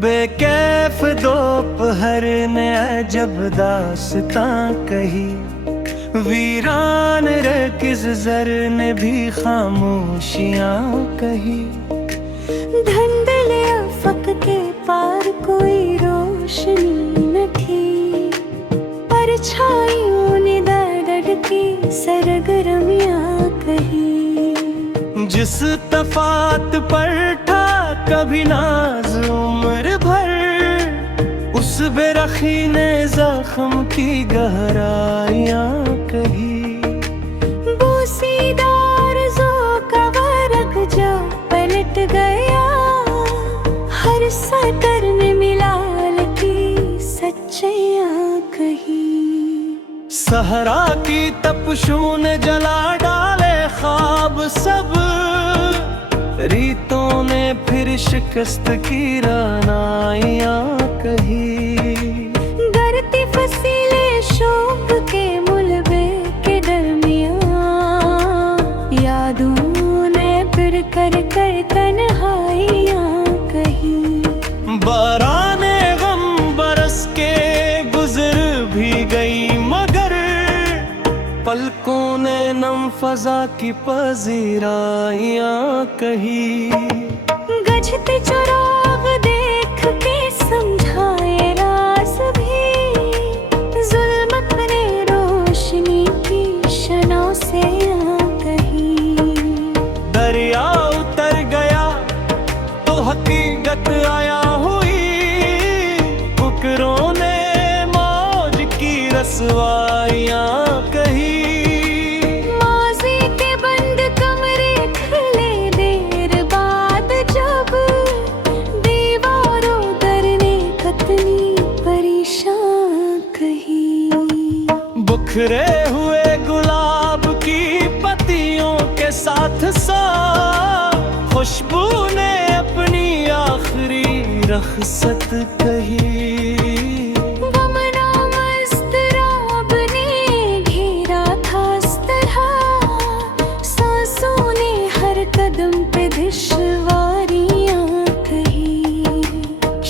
बेकैफ दोपहर ने अजब दास्तां कही, वीरान रेगिज़ ज़र ने भी खामोशियां कही। धुंधले अफ़क़ के पार कोई रोशनी न थी, परछाइयों ने दर्द की सरगर्मियां कही। जिस तफ़ात पर था कभी नाज उम्र भर, उस बेरखी ने ज़ख्म की गहराइयां कही। बूसीदार ज़ो का वरक़ जो पलट गया, हर सतर ने मिलाल की सच्चाइयां कही। सहरा की तपशों ने जला डाले ख्वाब सब, रीतों ने फिर शिकस्त की रानाइयां कही। गरती फसीले शोक के मुलबे के दरमियां, यादों ने फिर कर कर तन्हाइयां कही। बाराने गम बरस के गुजर भी गई, मगर पलकों ने नम फजा की पजीराइयां कही। गजते चुराग देख के समझाए राज भी, जुल्मत ने रोशनी की शनों से कही। दरिया उतर गया तो हकीकत आया हुई, बुकरों ने मौज की रसवाइयां कही। माज़ी के बंद कमरे खुले देर बाद, जब दीवारों दर ने कतनी परेशान कही। बुखरे हुए गुलाब की पत्तियों के साथ सा, खुशबू ने अपनी आखिरी रख़्सत कही।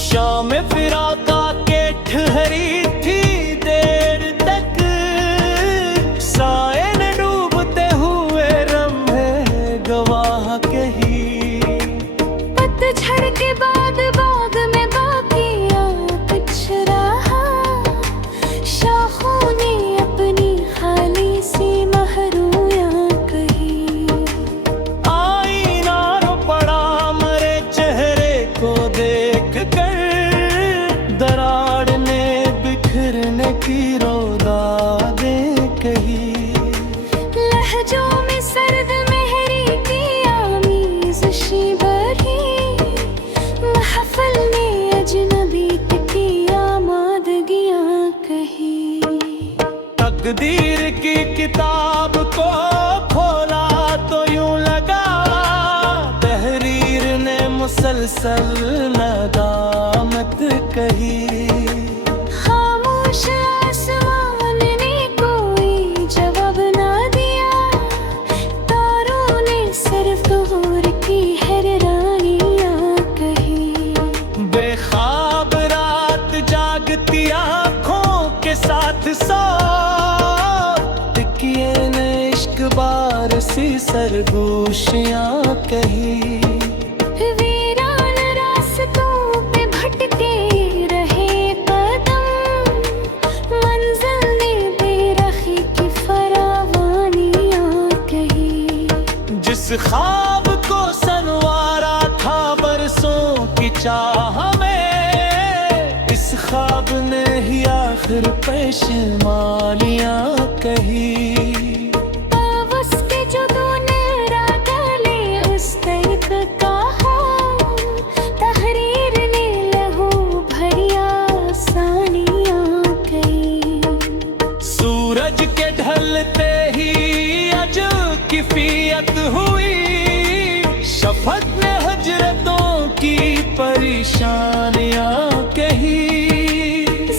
शाम फिराका के ठहरी थी देर तक, साए ने डूबते हुए रम्हे गवाह कही। पतझड़ के बाद बाग में बाकियां कुछ रहा, शाखों ने अपनी खाली सी महरूयां कही। आईना रो पड़ा मरे चेहरे को देख कर, दरार ने बिखरने की रोदादें कही। लहजों में सर्द मेहरी की आमीज़शी भरी, महफिल में अजनबी की आमादगियां कही। तकदीर की किताब को खोला तो यूं लगा, तहरीर ने मुसलसल नदामत कही। खामोश आसमान ने कोई जवाब ना दिया, तारों ने सिर्फ गौर की हैरानियां कही। बेख्वाब रात जागती आँखों के साथ सो, तकिए ने इश्क बार सी सरगोशियां कही। वीरान रास्तों पे भटके रहे कदम, मंजिल ने बेरखी की फरावानियां कही। जिस ख्वाब को सनवारा था बरसों की चाह में, इस ख्वाब ने ही आखिर पेशमानियां कही। उसके जो दूनेरा गले उस तर्क का हो, तहरीर ने लहू भरिया सानियां कही। सूरज के ढलते ही अजब किफियत हुई, शफक ने हजरतों की परेशानियां कही।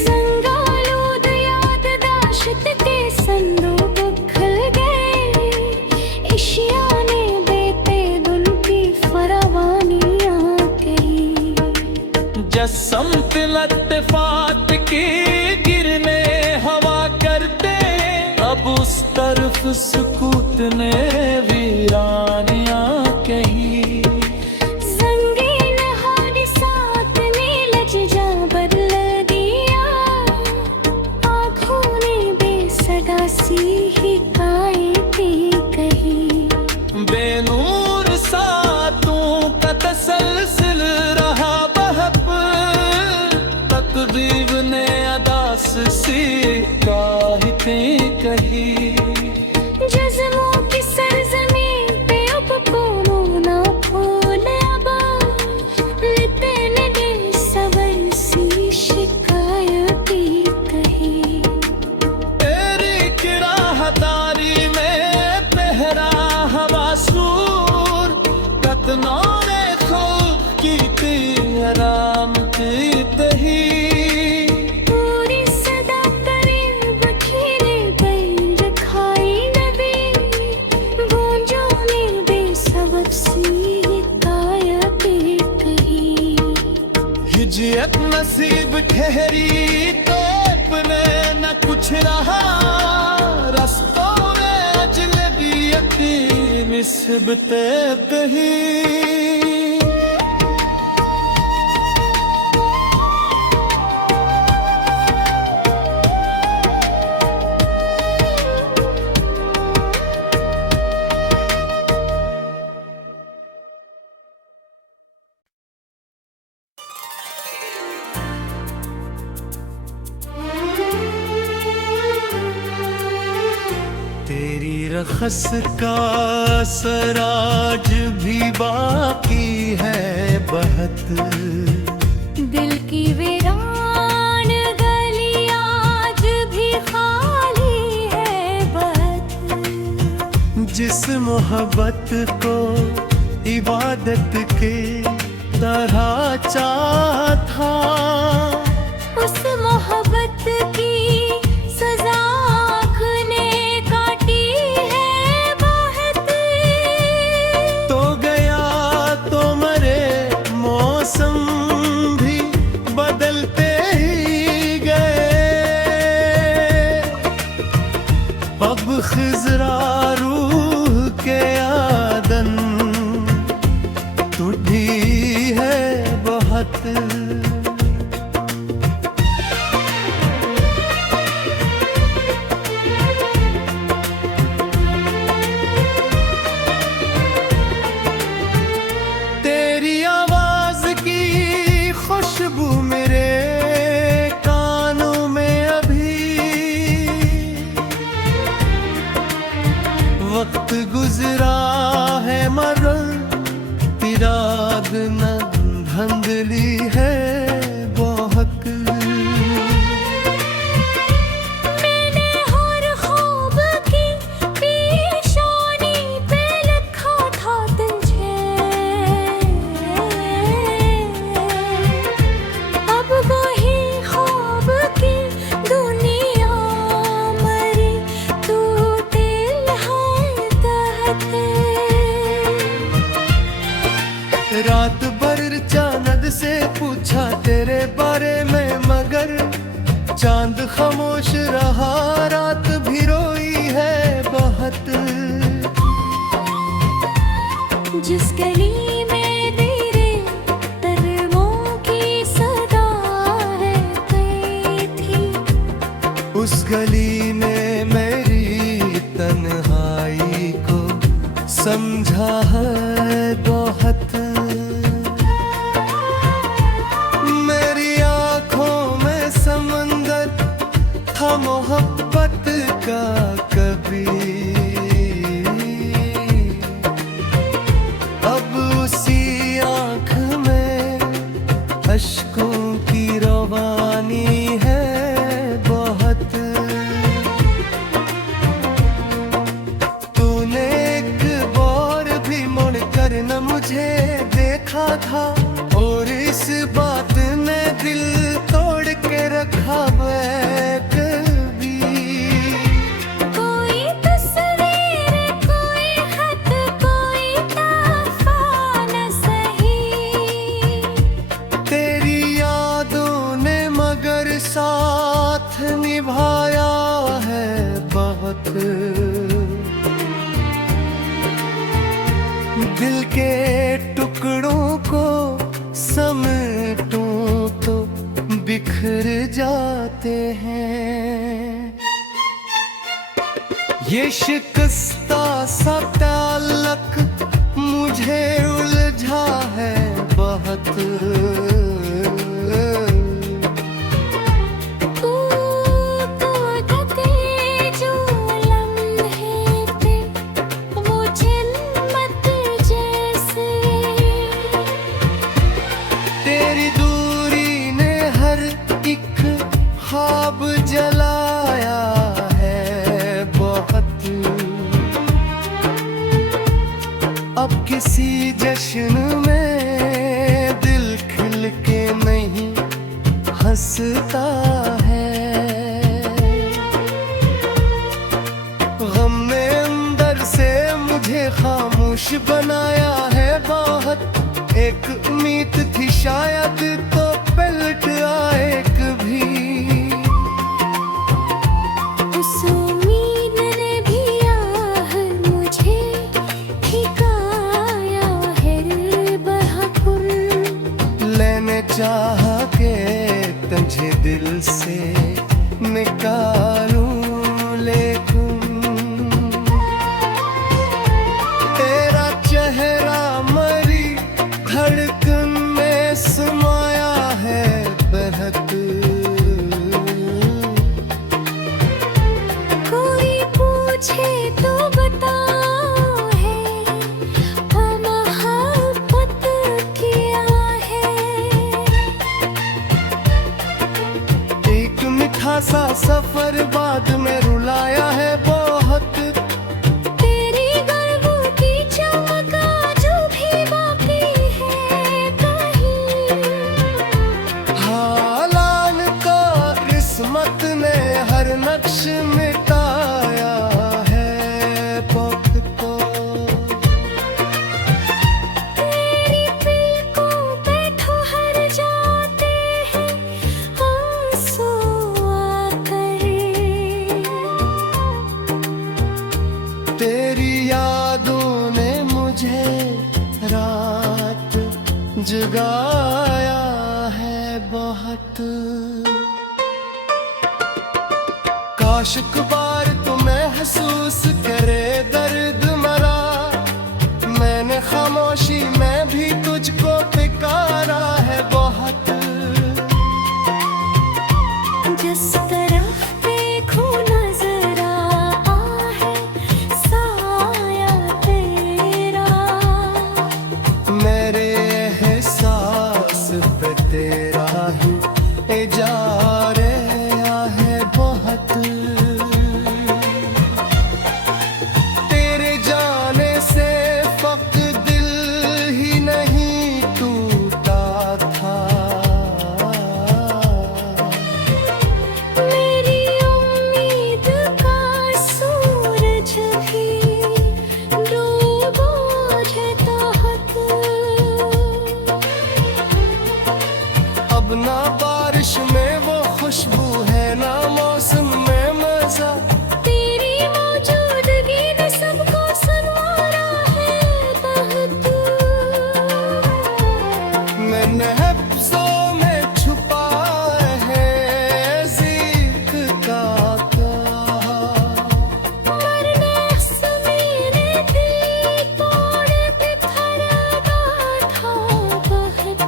संगालूद याददाश्त के संदूक खुल गए, इशिया ने बेते दुन की फरावानियां कही। जस की गिरने हवा करते, अब उस तरफ सुकूत ने वीरानियां कही। संगीन हादिसात ने लज्जा बदल दिया, आँखों ने बेसदा सी हिकायतें कही। बेनूर सातों का तसलसल रहा बहक, तकदीर ने अदास सी काहितें कही। जज़्बों की सरज़मीन पे अब कोनो ना फूल अबा, लेते ने बेसबर सी शिकायतें कही। तेरी किराहतारी में पहरा हवा सूर, कतनों ने खूब की थी आराम की तही। पूरी सदा करीब खीरे बैंड खाई नबी, गूंजों ने बेसबब सी हिकायतें कही। हिजरत नसीब ठहरी तो अपने न कुछ रहा, रस्तों में अजनबियत की निस्बतें कही। तेरी रखस का सराज भी बाकी है बहत, दिल की वीरान गली आज भी खाली है बहत। जिस मोहब्बत को इबादत के तरह चाहा था, उस मोहब्बत की सजा आँख ने काटी है बहुत। तो गया तो मरे मौसम भी बदलते ही गए, अब खिजरा रूह के आदन टूटी है बहुत। तेरी आवाज की खुशबू मेरे कानों में अभी, वक्त गुजरा है मगर तिराग न धंधली है बहुत। मैंने हर ख्वाब की पेशानी पे लिखा था तुझे, अब वही ख्वाब की दुनिया मरी, तू दिल है कहते। रात भर चांद से पूछा तेरे बारे में मगर चांद खामोश रहा, रात भी रोई है बहुत। जिस गली में तेरे कदमों की सदा है गई थी, उस गली ने मेरी तन्हाई को समझा है बहुत। मेरी आँखों में समंदर था मोहब्बत का कभी, अब उसी आँख में अश्कों की रवानी है बहुत। तूने एक बार भी मुड़ कर न मुझे देखा था, और इस बात ने दिल तोड़ के रखा बैक भी। कोई तो साथ निभाया है बहुत, दिल के टुकड़ों को समेटूं तो बिखर जाते हैं। ये शिकस्ता सा ताल्लुक मुझे उलझा है बहुत। तेरी दूरी ने हर एक ख्वाब जलाया है बहुत। अब किसी जश्न में दिल खिल के नहीं हंसता है। गम ने अंदर से मुझे खामोश बनाया है बहुत। एक उम्मीद थी शायद तो पलट आए कभी, उस उम्मीद ने भी आह मुझे ठिकाया है बहादुर। लेने चाह के तुझे दिल से निकालूं लेकिन तेरा चेहरा मरी धड़कन में समाया है बरहत। कोई पूछे तो बताओ है वो मोहब्बत किया है। एक मीठा सा सफर बाद में रुलाया है बहुत। तेरी गर्वों की चमक जो भी बाकी है कहीं। हालान का किस्मत ने हर नक्श मिटाया है वक्त को। तेरी पलकों पे ठहर जाते हैं आंसू आकर। तेरी यादों ने मुझे रात जगाया है बहुत। काश एक बार तुम्हें महसूस करे दर्द मरा। मैंने खामोशी में भी तुझको पुकारा है बहुत। जिस तरफ देखो नजर आ है साया तेरा। मेरे एहसास पे तेरा ही इजारे है बहुत। तेरे जाने से फक्त दिल ही नहीं टूटा था। मेरी उम्मीद का सूरज भी डूबा है तहत। अब ना बारिश में वो खुशबू है ना मौसम में मजा। तेरी मौजूदगी ने सबको संवारा है बहुत। मैंने नब्ज़ों में छुपा है ज़िक्र का कहा। मरने समीरे दिल तोड़ बिखरना था बहुत।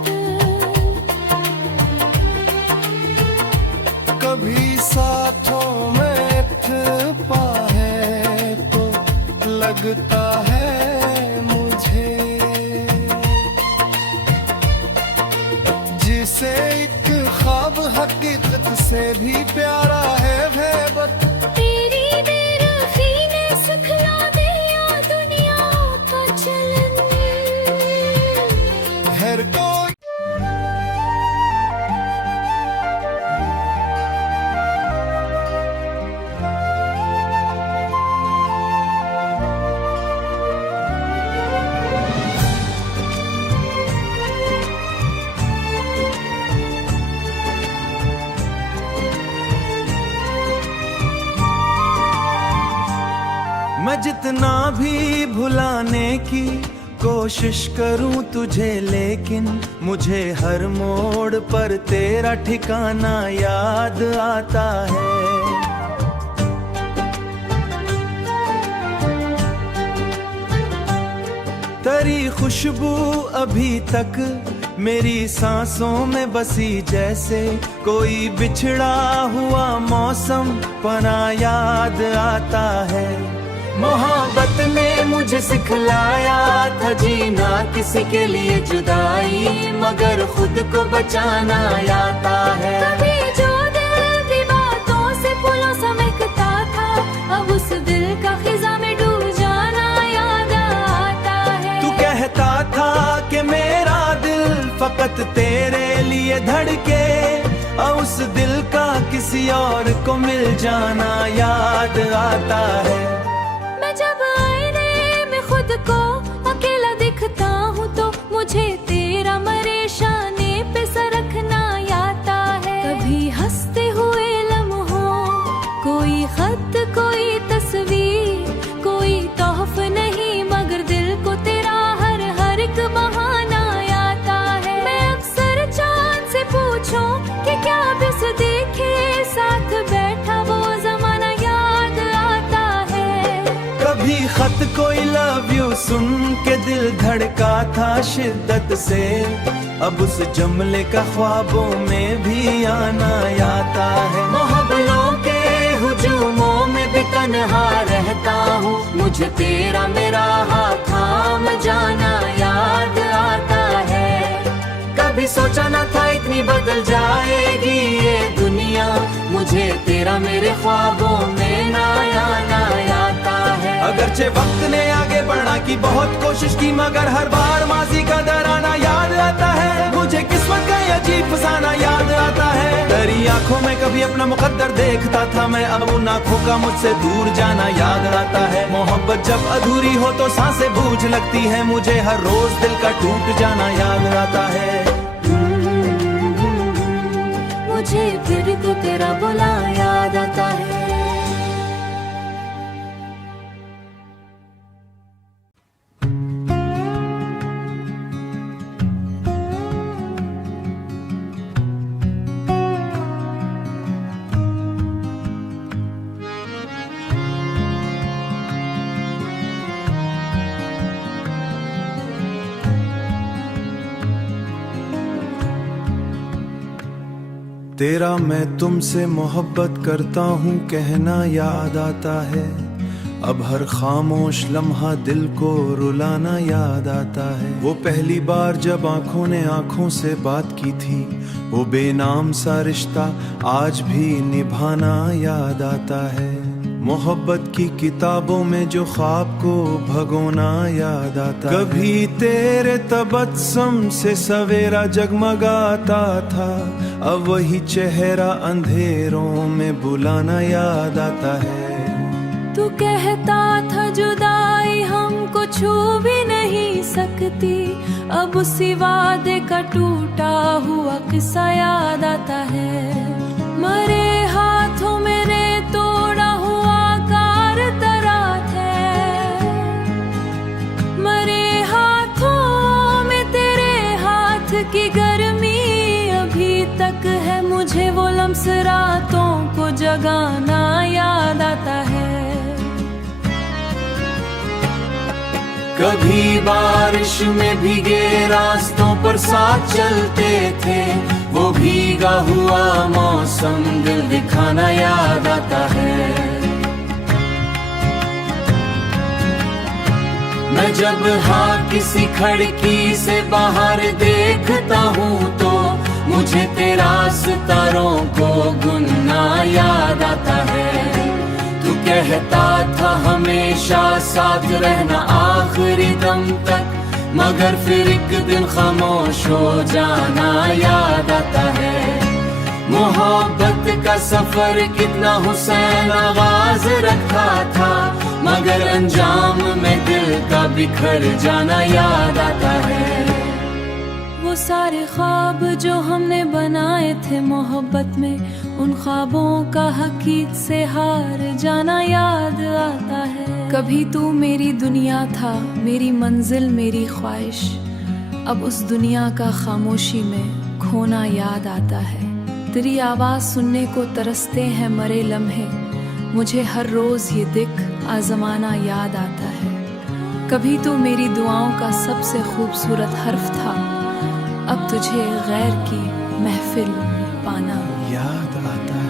कभी साथों में थपा है तो लगता है मुझे। जिसे एक ख्वाब हकीकत से भी प्यारा है भैबत। तेरी बेरुखी ने सिखला दिया दुनिया का चलन। घर को मैं जितना भी भुलाने की कोशिश करूं तुझे, लेकिन मुझे हर मोड़ पर तेरा ठिकाना याद आता है। तेरी खुशबू अभी तक मेरी सांसों में बसी, जैसे कोई बिछड़ा हुआ मौसम पना याद आता है। मोहब्बत ने मुझे सिखलाया था जीना किसी के लिए जुदाई, मगर खुद को बचाना आता है। कभी जो दिल की बातों से पुलों सा महकता था, अब उस दिल का खिजा में डूब जाना याद आता है। तू कहता था कि मेरा दिल फकत तेरे लिए धड़के, और उस दिल का किसी और को मिल जाना याद आता है। जब आईने में खुद को अकेला दिखता हूँ तो मुझे तेरा मरे शाने पे सरकना आता है। कभी हंसते हुए लम्हों, कोई खत कोई तस्वीर, कोई तोहफ नहीं, मगर दिल को तेरा हर एक बहाना आता है। मैं अक्सर चांद से पूछूं कि क्या बस देखे साथ बैठा वो जमाना याद आता है। कभी खत कोई लव यू सुन के दिल धड़का था शिद्दत से, अब उस जमले का ख्वाबों में भी आना आता है। मोहब्बतों के हुजूमों में भी तन्हा रहता हूँ, मुझे तेरा मेरा हाथ थाम जाना याद आता है। कभी सोचा न था इतनी बदल जाएगी ये दुनिया, मुझे तेरा मेरे ख्वाबों में नया आता है। अगरचे वक्त ने आगे बढ़ना की बहुत कोशिश की, मगर हर बार माजी का दराना याद आता है। मुझे किस्मत का ये अजीब फसाना याद आता है। तेरी आंखों में कभी अपना मुकद्दर देखता था मैं, अब उन आंखों का मुझसे दूर जाना याद आता है। मोहब्बत जब अधूरी हो तो सांसें बूझ लगती है, मुझे हर रोज दिल का टूट जाना याद आता है। मुझे फिर तो तेरा बुला याद आता है। तेरा मैं तुमसे मोहब्बत करता हूँ कहना याद आता है। अब हर खामोश लम्हा दिल को रुलाना याद आता है। वो पहली बार जब आंखों ने आंखों से बात की थी, वो बेनाम सा रिश्ता आज भी निभाना याद आता है। मोहब्बत की किताबों में जो ख्वाब को भगोना याद आता है। कभी तेरे तबस्सुम से सवेरा जगमगाता था, अब वही चेहरा अंधेरों में बुलाना याद आता है। तू कहता था जुदाई हमको छू भी नहीं सकती, अब उसी वादे का टूटा हुआ किस्सा याद आता है। मरे हाथों मेरे तोड़ा हुआ कार दरात है, मरे हाथों में तेरे हाथ की गर्मी अभी तक है। मुझे वो लम्स रातों को जगाना याद आता है। कभी बारिश में भीगे रास्तों पर साथ चलते थे, वो भीगा हुआ मौसम दिल दिखाना याद आता है। मैं जब हाँ किसी खिड़की से बाहर देखता हूँ तो मुझे तेरा सितारों को गुनना याद आता है। तू कहता था हमेशा साथ रहना आखिरी दम तक, मगर फिर एक दिन खामोश हो जाना याद आता है। मोहब्बत का सफर कितना हुसैन आवाज रखा था, मगर अंजाम में दिल का बिखर जाना याद आता है। वो वो सारे ख्वाब जो हमने बनाए थे मोहब्बत में, उन ख्वाबों का हकीकत से हार जाना याद आता है। कभी तू मेरी दुनिया था, मेरी मंजिल मेरी ख्वाहिश, अब उस दुनिया का खामोशी में खोना याद आता है। तेरी आवाज़ सुनने को तरसते हैं मरे लम्हे, मुझे हर रोज़ ये दिख आज़माना याद आता है। कभी तो मेरी दुआओं का सबसे खूबसूरत हर्फ था, अब तुझे गैर की महफिल पाना याद आता